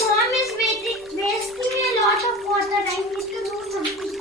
Mom is wasting a lot of water. I need to do something.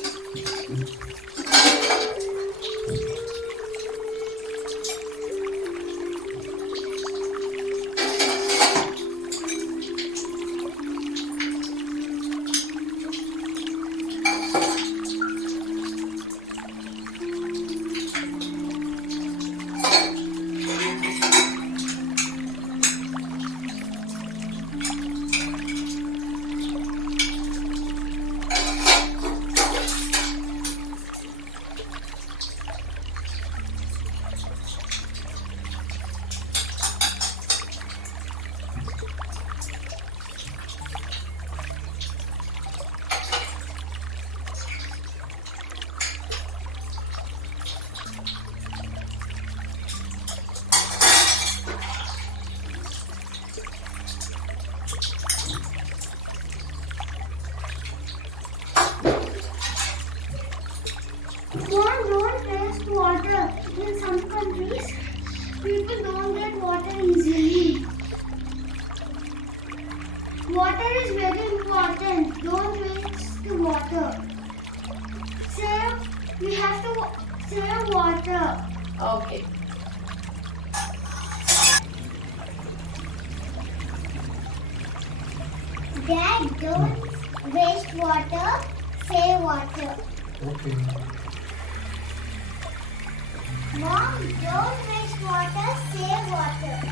Mom, don't waste water. In some countries, people don't get water easily. Water is very important. Don't waste the water. We have to save water. Okay. Dad, don't waste water. Save water. Okay. Mom, don't waste water. Save water.